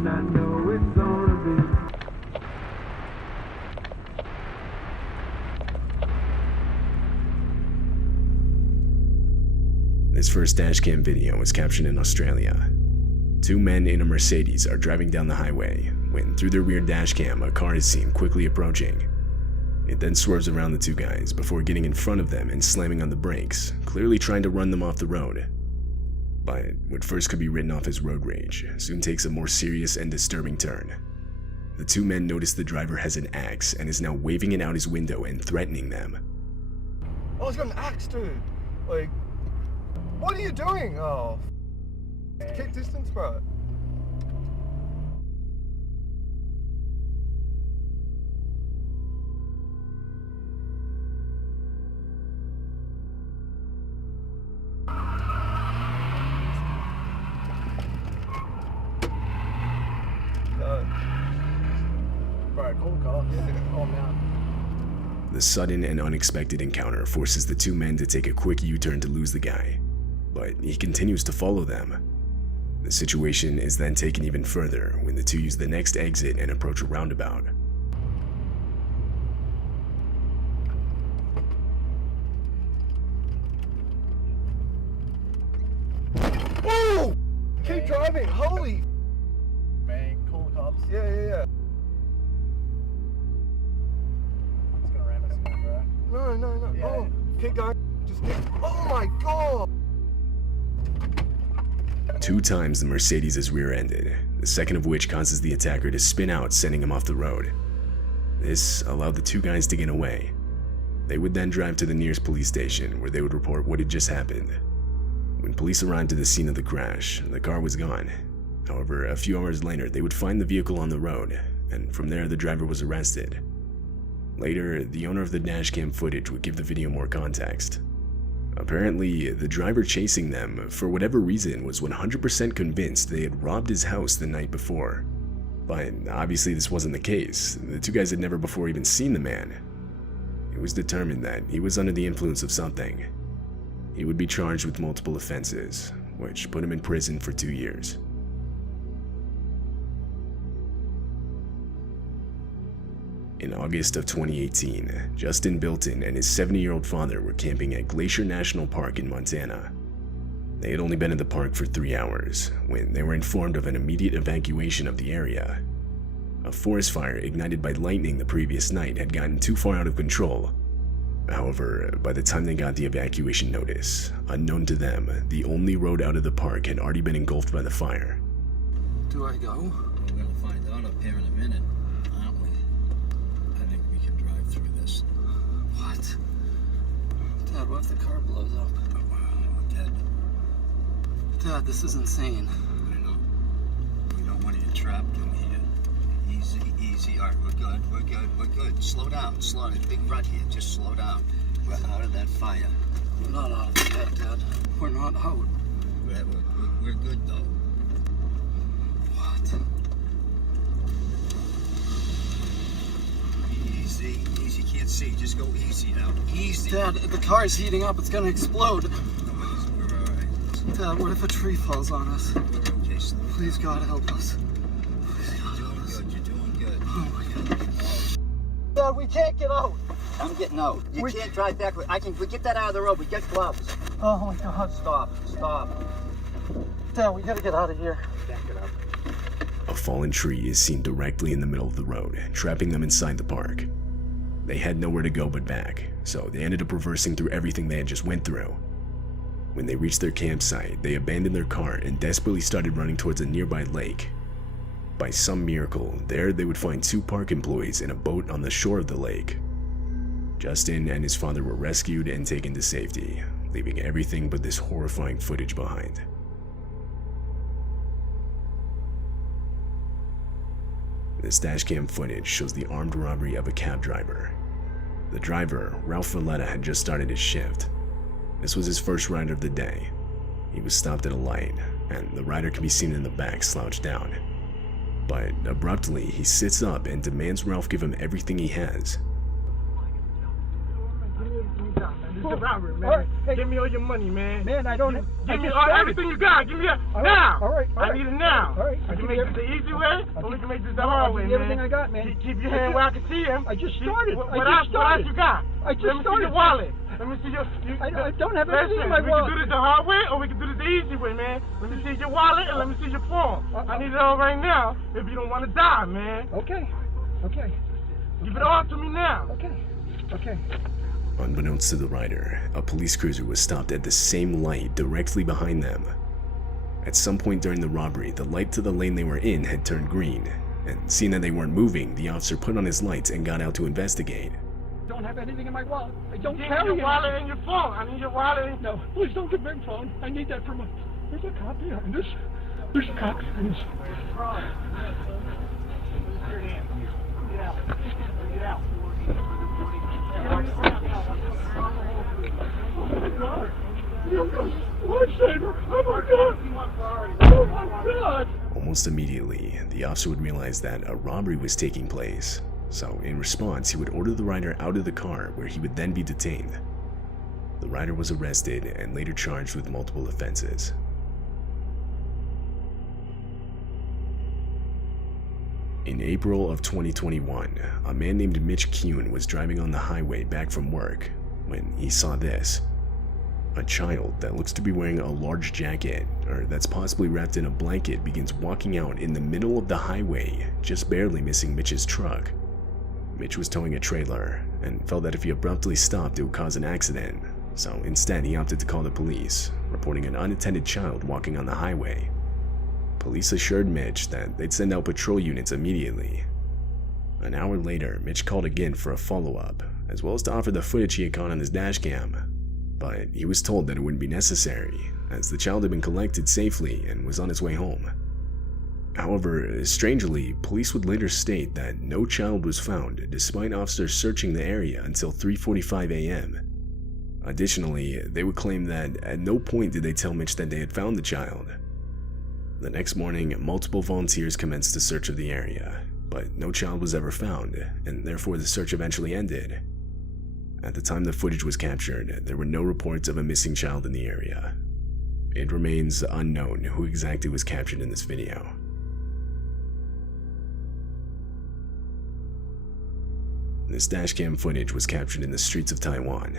and I know it's gonna be. This first dashcam video was captured in Australia. Two men in a Mercedes are driving down the highway when, through their rear dashcam, a car is seen quickly approaching. It then swerves around the two guys before getting in front of them and slamming on the brakes, clearly trying to run them off the road. But what first could be written off as road rage soon takes a more serious and disturbing turn. The two men notice the driver has an axe and is now waving it out his window and threatening them. Oh, he's got an axe, dude. Like, what are you doing? Oh, keep distance, bro. Bro, call the cops. Yeah, calm down. The sudden and unexpected encounter forces the two men to take a quick U-turn to lose the guy, but he continues to follow them. The situation is then taken even further when the two use the next exit and approach a roundabout. Whoa! Keep driving, holy! Man, call the cops. Yeah. It's gonna ram us again, bro. No. Yeah. Oh, keep going. Just keep. Oh my god! 2 times the Mercedes is rear-ended, the second of which causes the attacker to spin out, sending him off the road. This allowed the two guys to get away. They would then drive to the nearest police station where they would report what had just happened. When police arrived to the scene of the crash, the car was gone. However, a few hours later, they would find the vehicle on the road, and from there the driver was arrested. Later, the owner of the dashcam footage would give the video more context. Apparently, the driver chasing them, for whatever reason, was 100% convinced they had robbed his house the night before. But obviously this wasn't the case. The two guys had never before even seen the man. It was determined that he was under the influence of something. He would be charged with multiple offenses, which put him in prison for 2 years. In August of 2018, Justin Bilton and his 70-year-old father were camping at Glacier National Park in Montana. They had only been at the park for 3 hours when they were informed of an immediate evacuation of the area. A forest fire ignited by lightning the previous night had gotten too far out of control. However, by the time they got the evacuation notice, unknown to them, the only road out of the park had already been engulfed by the fire. Do I go? We're gonna find out up here in a minute, aren't we? I think we can drive through this. What? Dad, what if the car blows up? Oh, Ted, Dad, this is insane. I know. We don't want you trapped in here. Easy. All right, we're good. Slow down. There's a big rut here. Just slow down. We're out of that fire. We're not out of the bed, Dad. We're not out. We're good, though. What? Easy. Can't see. Just go easy now. Easy. Dad, the car's heating up. It's gonna explode. We're all right. Dad, what if a tree falls on us? We're okay. Please, God, help us. You're doing good. Oh my God. Dad, we can't get out. I'm getting out. You can't drive back. We get that out of the road. We get gloves. Oh my God. Stop. Dad, we gotta get out of here. Back it up. A fallen tree is seen directly in the middle of the road, trapping them inside the park. They had nowhere to go but back, so they ended up reversing through everything they had just went through. When they reached their campsite, they abandoned their car and desperately started running towards a nearby lake. By some miracle, there they would find 2 park employees in a boat on the shore of the lake. Justin and his father were rescued and taken to safety, leaving everything but this horrifying footage behind. This dashcam footage shows the armed robbery of a cab driver. The driver, Ralph Valletta, had just started his shift. This was his first ride of the day. He was stopped at a light, and the rider can be seen in the back slouched down. But abruptly, he sits up and demands Ralph give him everything he has. This is a robbery, man. Hey, give me all your money, man. Man, I don't. Give me everything you got. Give me it now. All right. I need it now. All right. I can make this the easy way. way, or we can make this the hard way, man. Everything I got, man. Keep your hand where I can see him. I just started. What else you got? I just Let me see your wallet. Let me see your... I don't have anything in my wallet. We can do this the hard way, or we can do this the easy way, man. Let me see your wallet, and let me see your phone. I need it all right now, if you don't want to die, man. Okay. Give it all to me now. Okay. Unbeknownst to the rider, a police cruiser was stopped at the same light directly behind them. At some point during the robbery, the light to the lane they were in had turned green, and seeing that they weren't moving, the officer put on his lights and got out to investigate. I don't have anything in my wallet. I don't Give carry me your wallet anything. and your phone. I need your wallet. No, please don't give me my phone. I need that for my... There's a cop behind this. There's a cop behind this. Lifesaver! Oh my God! Oh my God! Almost immediately, the officer would realize that a robbery was taking place, so in response, he would order the rider out of the car where he would then be detained. The rider was arrested and later charged with multiple offenses. In April of 2021, a man named Mitch Kuhn was driving on the highway back from work when he saw this. A child that looks to be wearing a large jacket, or that's possibly wrapped in a blanket, begins walking out in the middle of the highway, just barely missing Mitch's truck. Mitch was towing a trailer and felt that if he abruptly stopped, it would cause an accident, so instead he opted to call the police, reporting an unattended child walking on the highway. Police assured Mitch that they'd send out patrol units immediately. An hour later, Mitch called again for a follow-up, as well as to offer the footage he had caught on his dash cam, but he was told that it wouldn't be necessary, as the child had been collected safely and was on its way home. However, strangely, police would later state that no child was found despite officers searching the area until 3:45 a.m. Additionally, they would claim that at no point did they tell Mitch that they had found the child. The next morning, multiple volunteers commenced a search of the area, but no child was ever found, and therefore the search eventually ended. At the time the footage was captured, there were no reports of a missing child in the area. It remains unknown who exactly was captured in this video. This dashcam footage was captured in the streets of Taiwan.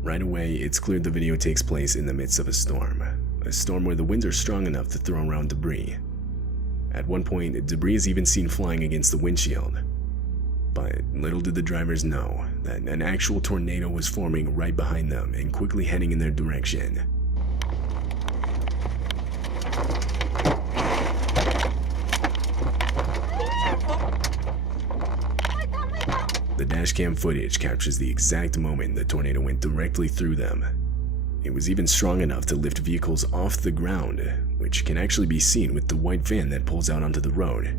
Right away, it's clear the video takes place in the midst of a storm where the winds are strong enough to throw around debris. At one point, debris is even seen flying against the windshield. But little did the drivers know that an actual tornado was forming right behind them and quickly heading in their direction. The dashcam footage captures the exact moment the tornado went directly through them. It was even strong enough to lift vehicles off the ground, which can actually be seen with the white van that pulls out onto the road.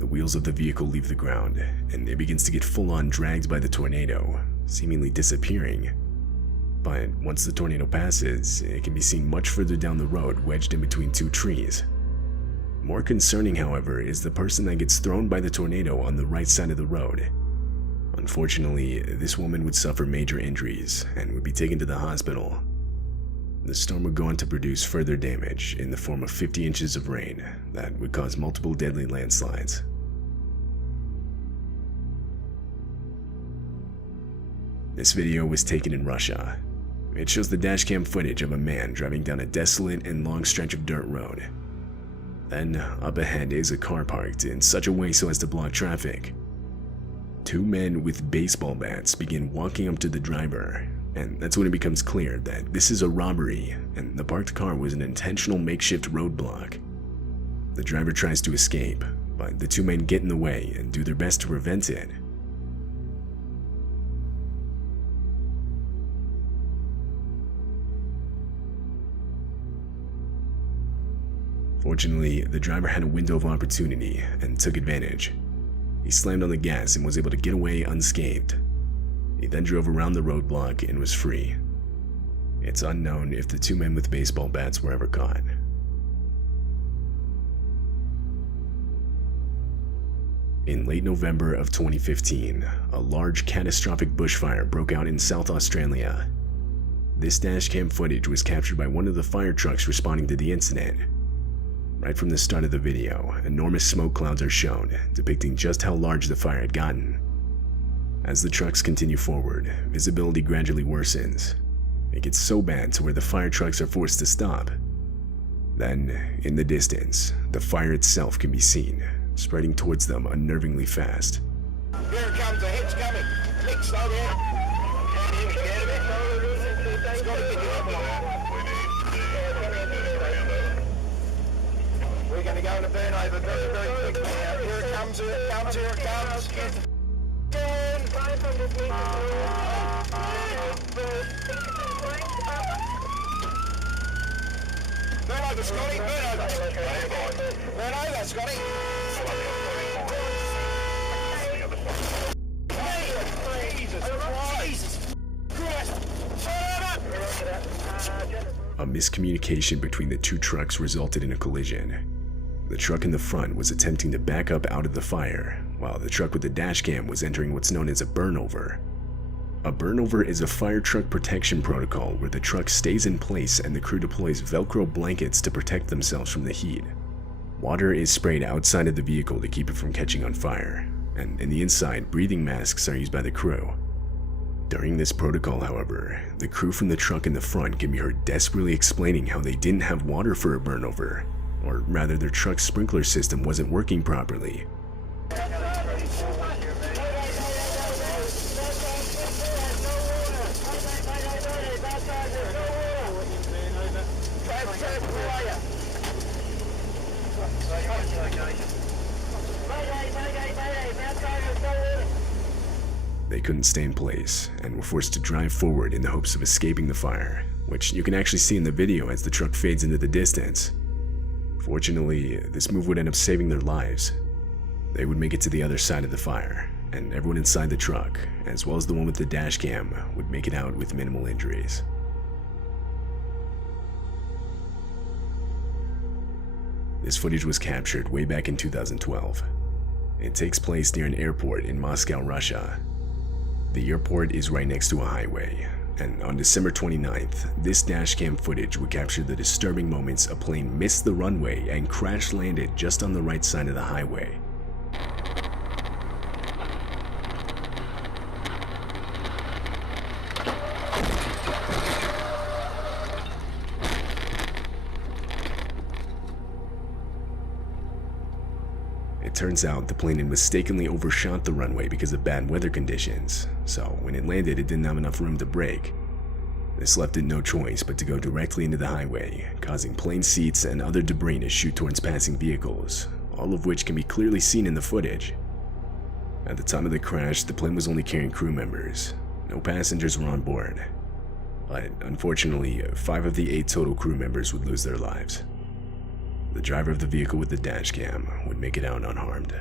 The wheels of the vehicle leave the ground, and it begins to get full-on dragged by the tornado, seemingly disappearing. But once the tornado passes, it can be seen much further down the road, wedged in between two trees. More concerning, however, is the person that gets thrown by the tornado on the right side of the road. Unfortunately, this woman would suffer major injuries and would be taken to the hospital. The storm would go on to produce further damage in the form of 50 inches of rain that would cause multiple deadly landslides. This video was taken in Russia. It shows the dashcam footage of a man driving down a desolate and long stretch of dirt road. Then, up ahead is a car parked in such a way so as to block traffic. Two men with baseball bats begin walking up to the driver, and that's when it becomes clear that this is a robbery and the parked car was an intentional makeshift roadblock. The driver tries to escape, but the two men get in the way and do their best to prevent it. Fortunately, the driver had a window of opportunity and took advantage. He slammed on the gas and was able to get away unscathed. He then drove around the roadblock and was free. It's unknown if the two men with baseball bats were ever caught. In late November of 2015, a large catastrophic bushfire broke out in South Australia. This dashcam footage was captured by one of the fire trucks responding to the incident. Right from the start of the video, enormous smoke clouds are shown, depicting just how large the fire had gotten. As the trucks continue forward, visibility gradually worsens. It gets so bad to where the fire trucks are forced to stop. Then, in the distance, the fire itself can be seen, spreading towards them unnervingly fast. Here it comes, the hit's coming. Nick, slow down. Can't hear me, scared of it? It's got to get you up. We're going to go in a burnover very, very quickly now. Here it comes, here it comes, here it comes. 500 meters. Burn over, Scotty, burn over. Burn over, Scotty. Jesus Christ. A miscommunication between the two trucks resulted in a collision. The truck in the front was attempting to back up out of the fire, while the truck with the dash cam was entering what's known as a burnover. A burnover is a fire truck protection protocol where the truck stays in place and the crew deploys Velcro blankets to protect themselves from the heat. Water is sprayed outside of the vehicle to keep it from catching on fire, and in the inside, breathing masks are used by the crew. During this protocol, however, the crew from the truck in the front can be heard desperately explaining how they didn't have water for a burnover, or rather their truck's sprinkler system wasn't working properly. They couldn't stay in place and were forced to drive forward in the hopes of escaping the fire, which you can actually see in the video as the truck fades into the distance. Fortunately, this move would end up saving their lives. They would make it to the other side of the fire, and everyone inside the truck, as well as the one with the dash cam, would make it out with minimal injuries. This footage was captured way back in 2012. It takes place near an airport in Moscow, Russia. The airport is right next to a highway, and on December 29th, this dashcam footage would capture the disturbing moments a plane missed the runway and crash landed just on the right side of the highway. It turns out the plane had mistakenly overshot the runway because of bad weather conditions, so when it landed it didn't have enough room to brake. This left it no choice but to go directly into the highway, causing plane seats and other debris to shoot towards passing vehicles, all of which can be clearly seen in the footage. At the time of the crash, the plane was only carrying crew members. No passengers were on board. But unfortunately, 5 of the 8 total crew members would lose their lives. The driver of the vehicle with the dash cam would make it out unharmed.